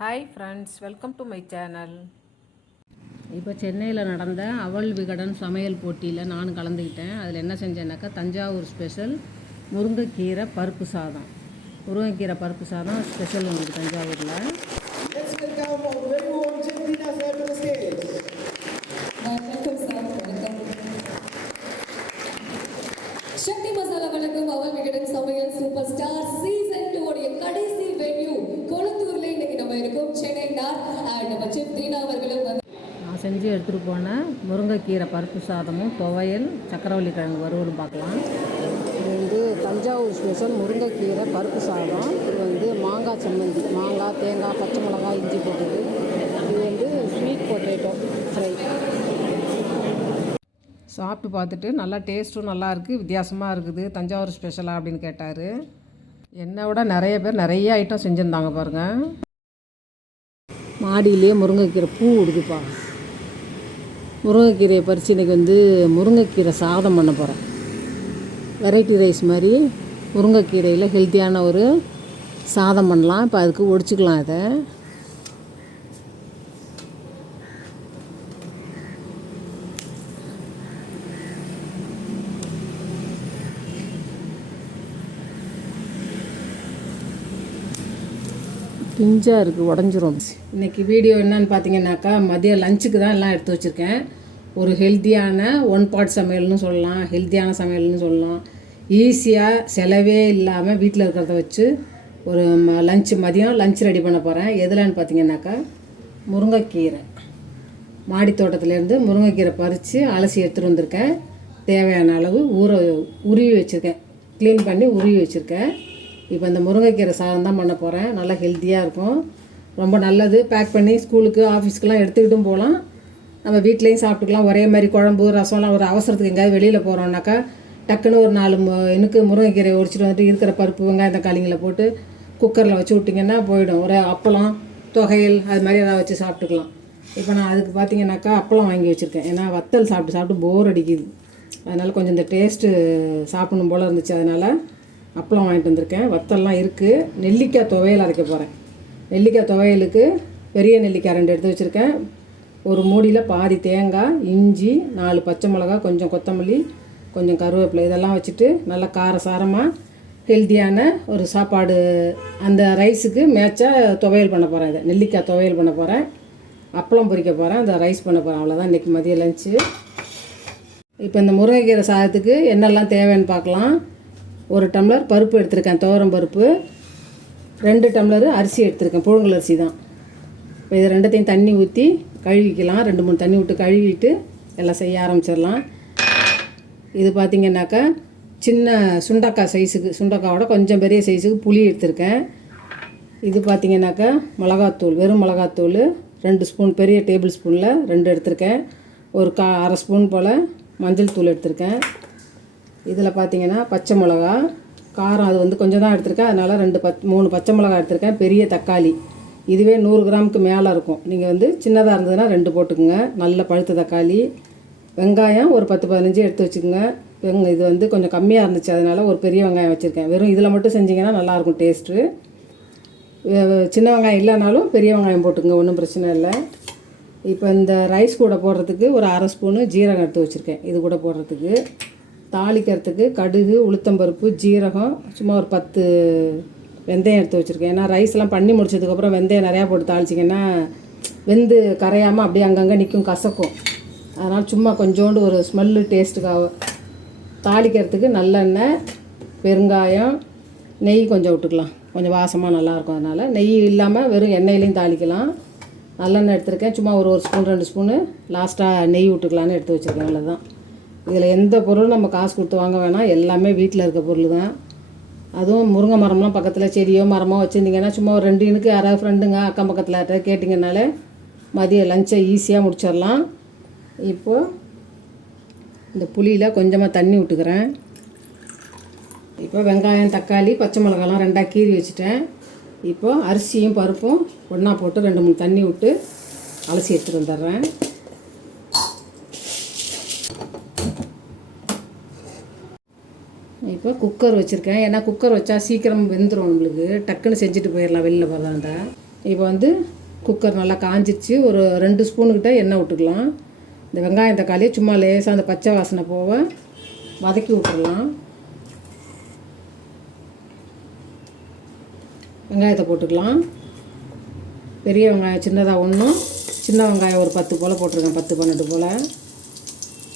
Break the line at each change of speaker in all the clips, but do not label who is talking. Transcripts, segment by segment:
Hi friends welcome to my channel
இப்போ சென்னையில் நடந்த அவள் விகடன் சமையல் போட்டியில் நான் கலந்துக்கிட்டேன் அதில் என்ன செஞ்சேன்னாக்கா தஞ்சாவூர் ஸ்பெஷல் முருங்கைக்கீரை பருப்பு சாதம். முருங்கைக்கீரை பருப்பு சாதம் ஸ்பெஷல் உங்களுக்கு தஞ்சாவூரில்.
அண்ட் அவர்களும் வந்து
நான் செஞ்சு எடுத்துகிட்டு போன முருங்கைக்கீரை பருப்பு சாதமும் துவையல் சக்கரவள்ளி கிழங்கு வறுவலும் பார்க்கலாம். இது வந்து தஞ்சாவூர் ஸ்பெஷல் முருங்கைக்கீரை பருப்பு சாதம். இது வந்து மாங்காய் சம்மந்தி மாங்காய் தேங்காய் பச்சை மிளகாய் இஞ்சி போட்டது. இது வந்து ஸ்வீட் பொட்டேட்டோ ஃப்ரை சாப்பிட்டு பார்த்துட்டு நல்லா டேஸ்ட்டும் நல்லா இருக்குது வித்தியாசமாக இருக்குது. தஞ்சாவூர் ஸ்பெஷலாக அப்படின்னு கேட்டார். என்னை விட நிறைய பேர் நிறைய ஐட்டம் செஞ்சுருந்தாங்க பாருங்கள் மாடியிலேயே முருங்கைக்கீரை பூ விடுதுப்பா முருங்கைக்கீரையை பறித்து இன்றைக்கி வந்து முருங்கைக்கீரை சாதம் பண்ண போகிறேன் வெரைட்டி ரைஸ் மாதிரி முருங்கைக்கீரையில் ஹெல்த்தியான ஒரு சாதம் பண்ணலாம். இப்போ அதுக்கு ஒடிச்சுக்கலாம் இதை. பிஞ்சாக இருக்குது உடஞ்சிரும். இன்றைக்கி வீடியோ என்னன்னு பார்த்தீங்கன்னாக்கா மதியம் லஞ்சுக்கு தான் எல்லாம் எடுத்து வச்சுருக்கேன். ஒரு ஹெல்த்தியான ஒன் பாட் சமையல்னு சொல்லலாம் ஹெல்த்தியான சமையல்னு சொல்லலாம். ஈஸியாக செலவே இல்லாமல் வீட்டில் இருக்கிறத வச்சு ஒரு ம லஞ்சு மதியம் லஞ்ச் ரெடி பண்ண போகிறேன் எதுலான்னு பார்த்தீங்கன்னாக்கா முருங்கைக்கீரை. மாடி தோட்டத்துலேருந்து முருங்கைக்கீரை பறித்து அலசி எடுத்துகிட்டு வந்திருக்கேன். தேவையான அளவு ஊற உருவி வச்சுருக்கேன். க்ளீன் பண்ணி உருவி வச்சுருக்கேன். இப்போ இந்த முருங்கைக்கீரை சாதம் தான் பண்ண போகிறேன் நல்லா ஹெல்த்தியாக இருக்கும். ரொம்ப நல்லது. பேக் பண்ணி ஸ்கூலுக்கு ஆஃபீஸ்க்கெலாம் எடுத்துக்கிட்டும் போகலாம். நம்ம வீட்லேயும் சாப்பிட்டுக்கலாம். ஒரே மாதிரி குழம்பு ரசம்லாம் ஒரு அவசரத்துக்கு எங்கேயாவது வெளியில் போகிறோம்னாக்கா டக்குன்னு ஒரு நாலு மு எனக்கு முருங்கைக்கீரை உரிச்சிட்டு வந்துட்டு இருக்கிற பருப்பு வெங்காயம் தக்காளிங்களை போட்டு குக்கரில் வச்சு விட்டிங்கன்னா போயிடும். ஒரு அப்பளம் தொகையல் அது மாதிரி எதாவது வச்சு சாப்பிட்டுக்கலாம். இப்போ நான் அதுக்கு பார்த்தீங்கன்னாக்கா அப்பளம் வாங்கி வச்சுருக்கேன். ஏன்னா வத்தல் சாப்பிட்டு சாப்பிட்டு போர் அடிக்குது. அதனால் கொஞ்சம் இந்த டேஸ்ட்டு சாப்பிடணும் போல் இருந்துச்சு. அதனால் அப்பளம் வாங்கிட்டு வந்திருக்கேன். வத்தல்லாம் இருக்குது நெல்லிக்காய் துவையல் அரைக்க போகிறேன் நெல்லிக்காய் துவையலுக்கு பெரிய நெல்லிக்காய் ரெண்டு எடுத்து வச்சுருக்கேன். ஒரு மூடியில் பாதி தேங்காய் இஞ்சி நாலு பச்சை மிளகா கொஞ்சம் கொத்தமல்லி கொஞ்சம் கருவேப்பிலை இதெல்லாம் வச்சுட்டு நல்லா காரசாரமாக ஹெல்த்தியான ஒரு சாப்பாடு அந்த ரைஸுக்கு மேட்சாக துவையல் பண்ண போகிறேன் இதை. நெல்லிக்காய் துவையல் பண்ண போகிறேன் அப்பளம் பொரிக்க போகிறேன் அந்த ரைஸ் பண்ண போகிறேன் அவ்வளோதான் இன்றைக்கி மதிய லஞ்சு இப்போ இந்த முருங்கைக்கீரை சாதத்துக்கு என்னெல்லாம் தேவைன்னு பார்க்கலாம். ஒரு டம்ளர் பருப்பு எடுத்திருக்கேன் துவரம் பருப்பு. ரெண்டு டம்ளர் அரிசி எடுத்திருக்கேன் புழுங்கல் அரிசி தான். இப்போ இது ரெண்டத்தையும் தண்ணி ஊற்றி கழுவிக்கலாம். ரெண்டு மூணு தண்ணி விட்டு கழுவிட்டு எல்லாம் செய்ய ஆரம்பிச்சிடலாம். இது பார்த்திங்கனாக்கா சின்ன சுண்டக்காய் சைஸுக்கு சுண்டக்காவோட கொஞ்சம் பெரிய சைஸுக்கு புளி எடுத்திருக்கேன். இது பார்த்திங்கனாக்கா மிளகாத்தூள் வெறும் மிளகாத்தூள் ரெண்டு ஸ்பூன் பெரிய டேபிள் ஸ்பூனில் ரெண்டு எடுத்திருக்கேன். ஒரு கா அரை ஸ்பூன் போல் மஞ்சள் தூள் எடுத்திருக்கேன். இதில் பார்த்தீங்கன்னா பச்சை மிளகா காரம் அது வந்து கொஞ்சம் தான் எடுத்திருக்கேன். அதனால் ரெண்டு பத் மூணு பச்சை மிளகா எடுத்திருக்கேன். பெரிய தக்காளி. இதுவே நூறு கிராமுக்கு மேலே இருக்கும். நீங்கள் வந்து சின்னதாக இருந்ததுன்னா ரெண்டு போட்டுக்குங்க. நல்ல பழுத்த தக்காளி. வெங்காயம் ஒரு பத்து பதினஞ்சு எடுத்து வச்சுக்கோங்க. வெங்க இது வந்து கொஞ்சம் கம்மியாக இருந்துச்சு. அதனால் ஒரு பெரிய வெங்காயம் வச்சுருக்கேன். வெறும் இதில் மட்டும் செஞ்சிங்கன்னா நல்லாயிருக்கும் டேஸ்ட்டு. சின்ன வெங்காயம் இல்லைனாலும் பெரிய வெங்காயம் போட்டுக்கோங்க. ஒன்றும் பிரச்சனை இல்லை. இப்போ இந்த ரைஸ் கூட போடுறதுக்கு ஒரு அரை ஸ்பூனு ஜீரகம் எடுத்து வச்சுருக்கேன். இது கூட போடுறதுக்கு. தாளிக்கிறதுக்கு கடுகு உளுத்தம்பருப்பு ஜீரகம் சும்மா ஒரு பத்து வெந்தயம் எடுத்து வச்சுருக்கேன். ஏன்னா ரைஸ்லாம் பண்ணி முடிச்சதுக்கப்புறம் வெந்தயம் நிறையா போட்டு தாளிச்சிங்கன்னா வெந்து கரையாமல் அப்படியே அங்கங்கே நிற்கும் கசக்கும். அதனால் சும்மா கொஞ்சோண்டு ஒரு ஸ்மெல்லு டேஸ்ட்டுக்காக தாளிக்கிறதுக்கு நல்லெண்ணெய் பெருங்காயம் நெய் கொஞ்சம் விட்டுக்கலாம். கொஞ்சம் வாசமாக நல்லாயிருக்கும் அதனால். நெய் இல்லாமல் வெறும் எண்ணெயிலையும் தாளிக்கலாம். நல்லெண்ணெய் எடுத்துருக்கேன். சும்மா ஒரு ஒரு ஸ்பூன் ரெண்டு ஸ்பூனு லாஸ்ட்டாக நெய் விட்டுக்கலான்னு எடுத்து வச்சுருக்கேன். அவ்வளோதான் இதில் எந்த பொருளும் நம்ம காசு கொடுத்து வாங்க வேணாம். எல்லாமே வீட்டில் இருக்க பொருள் தான். அதுவும் முருங்கை மரம்லாம் பக்கத்தில் செடியோ மரமோ வச்சுருந்தீங்கன்னா சும்மா ஒரு ரெண்டு இனுக்கு யாராவது ஃப்ரெண்டுங்க அக்கம் பக்கத்தில் யார்கிட்ட கேட்டிங்கனாலே மதிய லஞ்சை ஈஸியாக முடிச்சிடலாம். இப்போது இந்த புளியில் கொஞ்சமாக தண்ணி விட்டுக்கிறேன் இப்போ வெங்காயம் தக்காளி பச்சை மிளகாலாம் ரெண்டாக கீறி வச்சுட்டேன். இப்போ அரிசியும் பருப்பும் ஒன்றா போட்டு ரெண்டு மூணு தண்ணி விட்டு அலசி எடுத்துகிட்டு வந்துடுறேன். இப்போ குக்கர் வச்சுருக்கேன். ஏன்னா குக்கர் வச்சா சீக்கிரம் வெந்துடும் நம்மளுக்கு. டக்குன்னு செஞ்சுட்டு போயிடலாம் வெளியில் போகிறதா இப்போ வந்து குக்கர் நல்லா காஞ்சிருச்சு. ஒரு ரெண்டு ஸ்பூனுக்கிட்ட எண்ணெய் விட்டுக்கலாம். இந்த வெங்காயம் தக்காளியை சும்மா லேசாக அந்த பச்சை வாசனை போக வதக்கி விட்டுடலாம் வெங்காயத்தை போட்டுக்கலாம். பெரிய வெங்காயம் சின்னதாக ஒன்றும் சின்ன வெங்காயம் ஒரு பத்து போல் போட்டிருக்கேன். பத்து பன்னெண்டு போல்.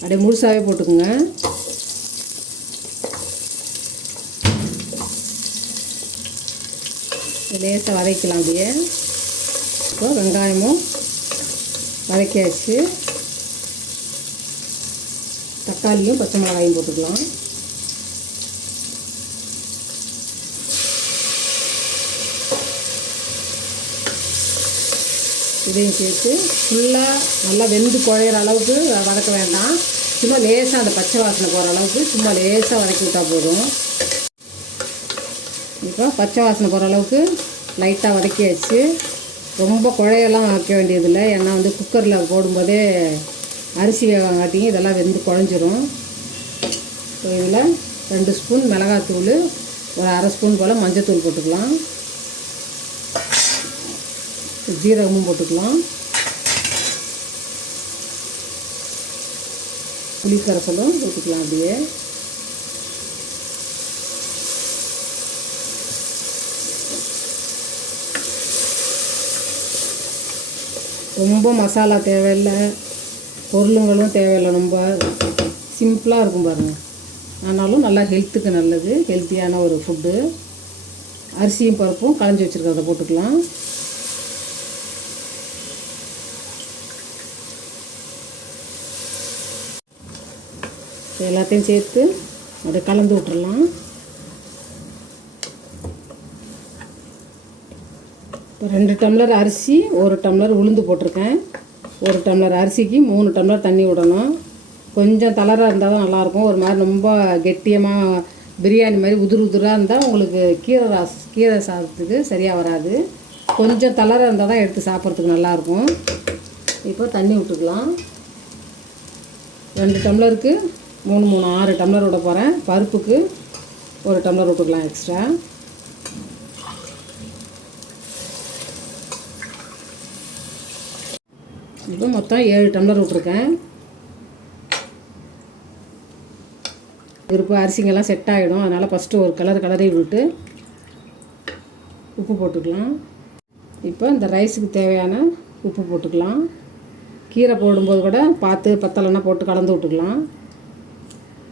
அப்படியே முழுசாகவே போட்டுக்குங்க. லேசாக வதக்கலாம் அப்படியே. இப்போ வெங்காயமும் வதக்கியாச்சு. தக்காளியும் பச்சை மிளகாயும் போட்டுக்கலாம். இதையும் சேர்த்து ஃபுல்லாக நல்லா வெந்து குழையிற அளவுக்கு வ- வதக்க வேண்டாம். சும்மா லேசாக அந்த பச்சை வாசனை போகிற அளவுக்கு சும்மா லேசாக வதக்கி விட்டால் போதும். இப்போ பச்சை வாசனை போகிற அளவுக்கு லைட்டாக வதக்கியாச்சு. ரொம்ப குழையெல்லாம் வைக்க வேண்டியதில்லை. ஏன்னா வந்து குக்கரில் போடும்போதே அரிசி காட்டி இதெல்லாம் வெந்து குழஞ்சிரும். ஸோ இதில் ரெண்டு ஸ்பூன் மிளகாத்தூள் ஒரு அரை ஸ்பூன் போல் மஞ்சத்தூள் போட்டுக்கலாம். ஜீரகமும் போட்டுக்கலாம். புளிக்கரைசலும் போட்டுக்கலாம் அப்படியே. ரொம்ப மசாலா தேவையில்லை பொருளுங்களும் தேவையில்லை ரொம்ப சிம்பிளாக இருக்கும் பாருங்கள் ஆனாலும் நல்லா ஹெல்த்துக்கு நல்லது ஹெல்த்தியான ஒரு ஃபுட்டு அரிசியும் பருப்பும் களைஞ்சி வச்சுருக்கிறத போட்டுக்கலாம். எல்லாத்தையும் சேர்த்து அதை கலந்து விட்டுறலாம். இப்போ ரெண்டு டம்ளர் அரிசி ஒரு டம்ளர் உளுந்து போட்டிருக்கேன். ஒரு டம்ளர் அரிசிக்கு மூணு டம்ளர் தண்ணி விடணும். கொஞ்சம் தளராக இருந்தால் தான் நல்லாயிருக்கும். ஒரு மாதிரி ரொம்ப கெட்டியமாக பிரியாணி மாதிரி உதிர் உதிராக இருந்தால் உங்களுக்கு கீரை ராஸ் கீரை சாதத்துக்கு சரியாக வராது. கொஞ்சம் தளராக இருந்தால் தான் எடுத்து சாப்பிட்றதுக்கு நல்லாயிருக்கும். இப்போ தண்ணி விட்டுக்கலாம். ரெண்டு டம்ளருக்கு மூணு மூணு ஆறு டம்ளர் விட போகிறேன் பருப்புக்கு ஒரு டம்ளர் விட்டுக்கலாம் எக்ஸ்ட்ரா. இப்போ மொத்தம் ஏழு டம்ளர் விட்ருக்கேன் இருப்பு அரிசிங்கெல்லாம் செட் ஆகிடும் அதனால் ஃபஸ்ட்டு ஒரு கலர் கலரையும் விட்டு உப்பு போட்டுக்கலாம். இப்போ இந்த ரைஸுக்கு தேவையான உப்பு போட்டுக்கலாம். கீரை போடும்போது கூட பார்த்து பத்தலைன்னா போட்டு கலந்து விட்டுக்கலாம்.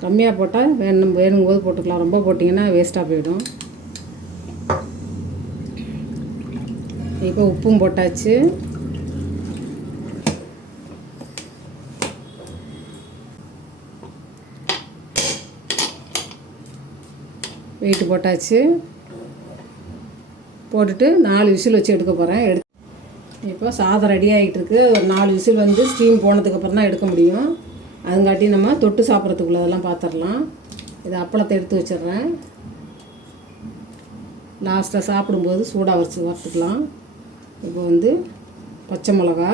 கம்மியாக போட்டால் வேணும் வேணும்போது போட்டுக்கலாம். ரொம்ப போட்டிங்கன்னா வேஸ்ட்டாக போயிடும். இப்போ உப்பும் போட்டாச்சு. வெயிட்டு போட்டாச்சு. போட்டுட்டு நாலு விசில் வச்சு எடுக்க போகிறேன் எடு இப்போ சாதம் ரெடி ஆகிட்டு இருக்கு ஒரு நாலு விசில் வந்து ஸ்டீம் போனதுக்கப்புறம் தான் எடுக்க முடியும். அதுங்காட்டி நம்ம தொட்டு சாப்பிட்றதுக்குள்ளதெல்லாம் பார்த்துடலாம் இது அப்பளத்தை எடுத்து வச்சிடுறேன். லாஸ்ட்டாக சாப்பிடும்போது சூடாக வச்சு வறுத்துக்கலாம். இப்போ வந்து பச்சை மிளகா.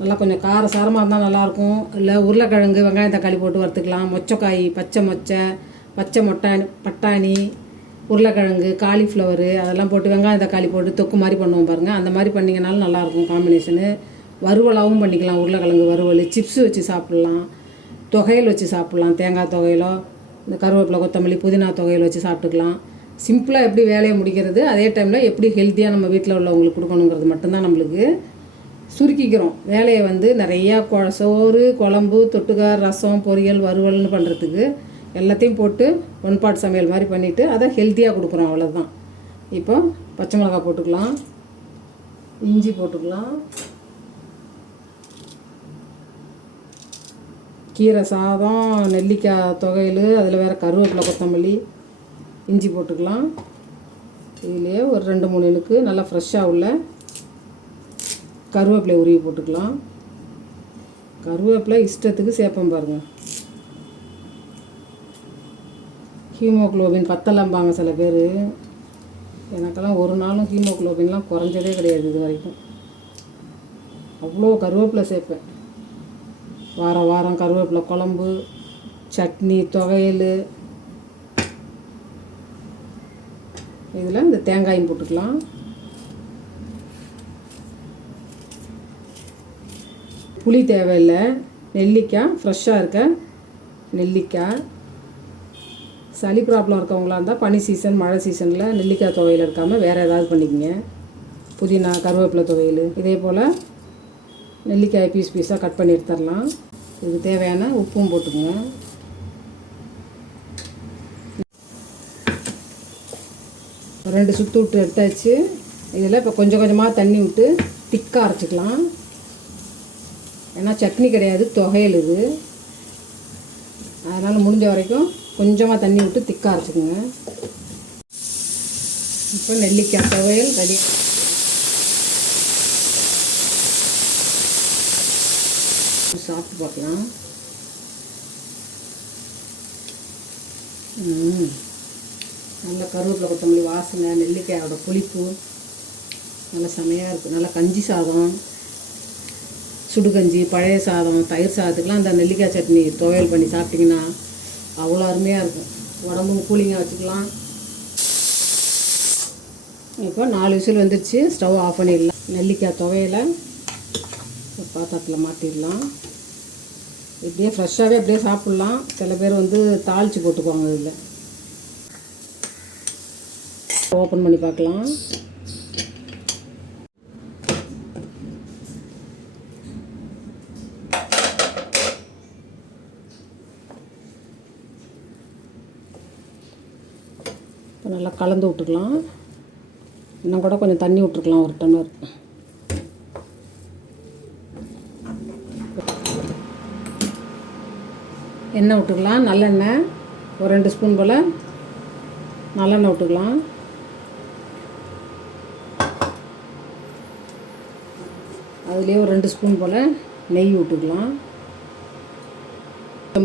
நல்லா கொஞ்சம் கார சாரமாக இருந்தால் நல்லாயிருக்கும் இல்லை உருளைக்கிழங்கு வெங்காயம் தக்காளி போட்டு வறுத்துக்கலாம். மொச்சக்காய் பச்சை மொச்சை பச்சை மொட்டாணி பட்டாணி உருளைக்கிழங்கு காலிஃப்ளவரு அதெல்லாம் போட்டு வெங்காயம் தக்காளி போட்டு தொக்கு மாதிரி பண்ணுவோம் பாருங்கள் அந்த மாதிரி பண்ணிங்கனாலும் நல்லாயிருக்கும் காம்பினேஷனு வறுவலாகவும் பண்ணிக்கலாம். உருளைக்கிழங்கு வறுவல் சிப்ஸ் வச்சு சாப்பிட்லாம். தொகையல் வச்சு சாப்பிட்லாம். தேங்காய் தொகையிலோ இந்த கருவேப்பிலை கொத்தமல்லி புதினா தொகையில் வச்சு சாப்பிட்டுக்கலாம். சிம்பிளாக எப்படி வேலையை முடிக்கிறது அதே டைமில் எப்படி ஹெல்த்தியாக நம்ம வீட்டில் உள்ளவங்களுக்கு கொடுக்கணுங்கிறது மட்டும்தான் நம்மளுக்கு சுருக்கிக்கிறோம். வேலையை வந்து நிறையா கொ சோறு குழம்பு தொட்டுக்கார் ரசம் பொரியல் வறுவல்னு பண்ணுறதுக்கு எல்லாத்தையும் போட்டு ஒன் பாட் சமையல் மாதிரி பண்ணிவிட்டு அதை ஹெல்த்தியாக கொடுக்குறோம் அவ்வளோதான் இப்போ பச்சை மிளகாய் போட்டுக்கலாம். இஞ்சி போட்டுக்கலாம். கீரை சாதம் நெல்லிக்காய் தொகையில் அதில் வேறு கருவேப்பிலை கொத்தமல்லி இஞ்சி போட்டுக்கலாம். இதுலேயே ஒரு ரெண்டு மூணு இனுக்கு நல்லா ஃப்ரெஷ்ஷாக உள்ள கருவேப்பிலை உருவி போட்டுக்கலாம். கருவேப்பிலை இஷ்டத்துக்கு சேர்ப்பேன் பாருங்கள் ஹீமோக்ளோபின் பத்தலம்பாங்க சில பேர். எனக்கெல்லாம் ஒரு நாளும் ஹீமோக்ளோபின்லாம் குறைஞ்சதே கிடையாது இது வரைக்கும். அவ்வளோ கருவேப்பிலை சேர்ப்பேன். வாரம் வாரம் கருவேப்பிலை குழம்பு சட்னி துவையல். இதில் இந்த தேங்காயும் போட்டுக்கலாம். புளி தேவையில்லை. நெல்லிக்காய் ஃப்ரெஷ்ஷாக இருக்க நெல்லிக்காய். சளி ப்ராப்ளம் இருக்கவங்களா இருந்தால் பனி சீசன் மழை சீசனில் நெல்லிக்காய் துவையல் இருக்காமல் வேறு ஏதாவது பண்ணிக்கங்க. புதினா கருவேப்பிலை துவையல் இதே போல் நெல்லிக்காய் பீஸ் பீஸாக கட் பண்ணி எடுத்துடலாம். இதுக்கு தேவையான உப்பும் போட்டுக்கோங்க. ரெண்டு சுற்று விட்டு எடுத்தாச்சு. இதில் இப்போ கொஞ்சம் கொஞ்சமாக தண்ணி விட்டு திக்காக அரைச்சிக்கலாம். ஏன்னா சட்னி கிடையாது தொகையல் இது. அதனால் முடிஞ்ச வரைக்கும் கொஞ்சமாக தண்ணி விட்டு திக்காக அரைச்சிக்கோங்க. இப்போ நெல்லிக்காய் துவையல் ரெடி சாப்பிட்டு பார்க்கலாம். நல்ல கருவேப்பிலை கொத்தமல்லி வாசனை நெல்லிக்காயோட புளிப்பு. நல்ல செமையாக இருக்குது நல்ல கஞ்சி சாதம். சுடுகஞ்சி பழைய சாதம் தயிர் சாதத்துக்கெலாம் அந்த நெல்லிக்காய் சட்னி துவையல் பண்ணி சாப்பிட்டிங்கன்னா அவ்வளோ அருமையாக இருக்கும். உடம்பும் கூலிங்காக வச்சுக்கலாம். இப்போ நாலு விசில் வந்துடுச்சு ஸ்டவ் ஆஃப் பண்ணிடலாம். நெல்லிக்காய் துவையில். பாத்திரத்தில் மாட்டிடலாம். இப்படியே ஃப்ரெஷ்ஷாகவே அப்படியே சாப்பிட்லாம். சில பேர் வந்து தாளித்து போட்டுக்குவாங்க இதில். ஓப்பன் பண்ணி பார்க்கலாம். கலந்து விட்டுக்கலாம். இன்னும் கூட கொஞ்சம் தண்ணி விட்டுருக்கலாம் ஒரு டம்ளர். எண்ணெய் விட்டுக்கலாம் நல்லெண்ணெய். ஒரு ரெண்டு ஸ்பூன் போல் நல்லெண்ணெய் விட்டுக்கலாம். அதுலேயே ஒரு ரெண்டு ஸ்பூன் போல் நெய் விட்டுக்கலாம்.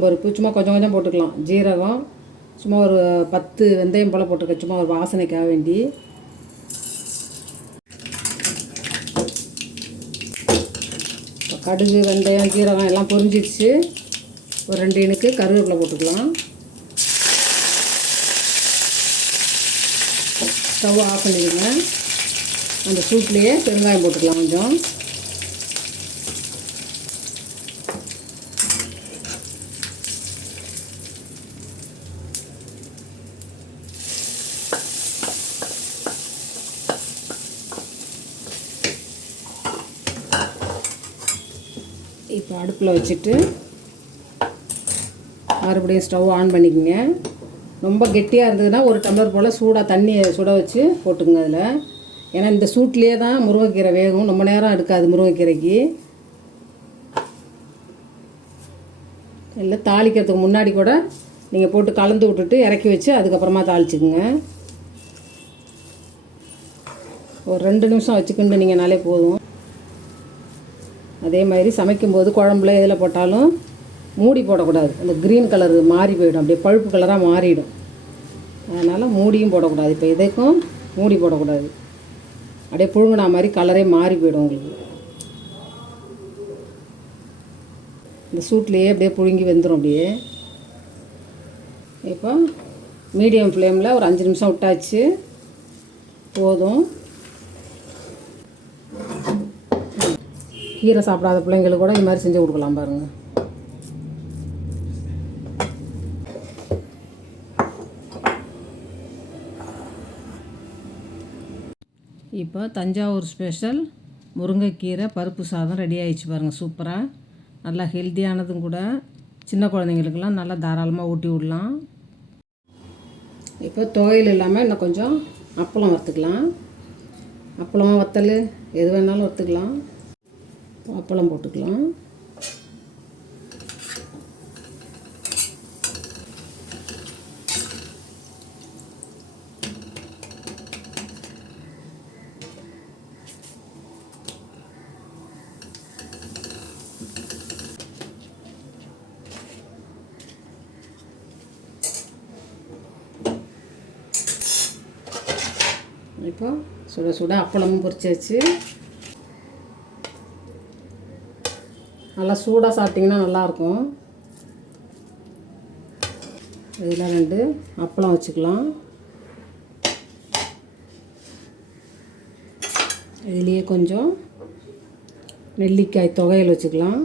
பருப்பு சும்மா கொஞ்சம் கொஞ்சம் போட்டுக்கலாம். ஜீரகம். சும்மா ஒரு பத்து வெந்தயம் போல் போட்டுக்க சும்மா ஒரு வாசனைக்காக வேண்டி. கடுகு வெந்தயம் ஜீரகம் எல்லாம் பொரிஞ்சிடுச்சு ஒரு ரெண்டு இனுக்கு கருவேப்பிலை போட்டுக்கலாம். ஸ்டவ் ஆஃப் பண்ணிடுங்க. அந்த சூட்லேயே பெருங்காயம் போட்டுக்கலாம் கொஞ்சம். இப்போ அடுப்பில் வச்சுட்டு மறுபடியும் ஸ்டவ் ஆன் பண்ணிக்கோங்க. ரொம்ப கெட்டியாக இருந்ததுன்னா ஒரு டம்ளர் போல் சூடாக தண்ணியை சுட வச்சு போட்டுக்குங்க அதில். ஏன்னா இந்த சூட்லேயே தான் முருங்கைக்கீரை வேகும். ரொம்ப நேரம் எடுக்காது முருங்கைக்கீரைக்கு. இல்லை தாளிக்கிறதுக்கு முன்னாடி கூட நீங்கள் போட்டு கலந்து விட்டுட்டு இறக்கி வச்சு அதுக்கப்புறமா தாளிச்சுக்குங்க. ஒரு ரெண்டு நிமிஷம் வச்சுக்கிண்டு நீங்கள்னாலே போதும். அதே மாதிரி சமைக்கும்போது குழம்புல எதில் போட்டாலும் மூடி போடக்கூடாது. அந்த க்ரீன் கலர் மாறி போயிடும். அப்படியே பழுப்பு கலராக மாறிடும். அதனால் மூடியும் போடக்கூடாது. இப்போ இதுக்கும் மூடி போடக்கூடாது. அப்படியே புழுங்கினா மாதிரி கலரே மாறி போயிடும் உங்களுக்கு. இந்த சூட்லேயே அப்படியே புழுங்கி வெந்துடும் அப்படியே. இப்போ மீடியம் ஃப்ளேமில் ஒரு அஞ்சு நிமிஷம் விட்டாச்சு. போதும். கீரை சாப்பிடாத பிள்ளைங்களுக்கு கூட இது மாதிரி செஞ்சு கொடுக்கலாம் பாருங்கள் இப்போ தஞ்சாவூர் ஸ்பெஷல் முருங்கைக்கீரை பருப்பு சாதம் ரெடி ஆயிடுச்சு பாருங்கள் சூப்பராக நல்லா ஹெல்த்தியானதும் கூட சின்ன குழந்தைங்களுக்கெல்லாம் நல்லா தாராளமாக ஊட்டி விடலாம். இப்போ துவையல் இல்லாமல் இன்னும் கொஞ்சம் அப்பளம் வறுத்துக்கலாம். அப்பளம் வத்தல் எது வேணாலும் வறுத்துக்கலாம். அப்பளம் போட்டுக்கலாம். இப்போ சுட சுட அப்பளமும் பொரிச்சாச்சு. நல்லா சூடாக சாப்பிட்டிங்கன்னா நல்லாயிருக்கும். இதில் ரெண்டு அப்பளம் வச்சுக்கலாம். இதுலேயே கொஞ்சம் நெல்லிக்காய் துவையல் வச்சுக்கலாம்.